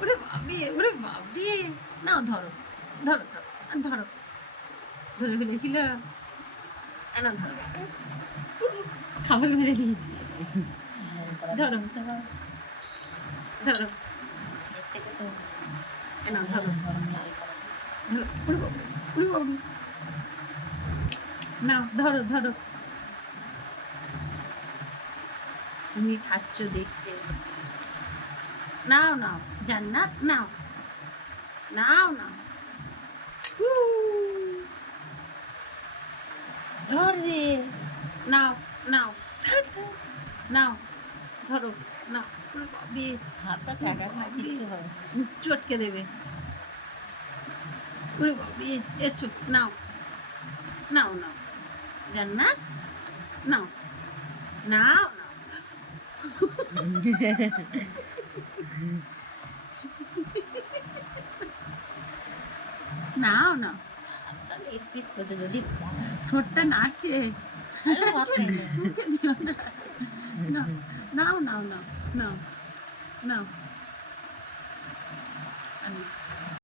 ওরে বাবরে, ওরে বাবরে। নাও ধরো, ধরো, ধরো, ধরো। ধরে ফেলেছিল। না ধরো। খাবার মেরে দিয়েছি। ধরো, ধরো। না ধরো, ধরো। ওরে বাবরে, ওরে বাবরে। নাও ধরো, ধরো। তুমি খাচ্ছ দেখছে। নাও নাও জান্নাত নাও, নাও নাও। ধর রে, নাও নাও নাও ধরো, নাও। ওরে বাবরে, হাতটা টাকা না কিচ্ছু হবে। চটকে দেবে। ওরে বাবরে, এসো নাও, নাও নাও জান্নাত নাও, নাও নাও। নাও নাও। হাতটা স্পিস করছে যদি ঠোঁটটা নাড়ছে। আরে ভাত খাই না। মুখে দিও না। নাও নাও নাও নাও নাও নাও।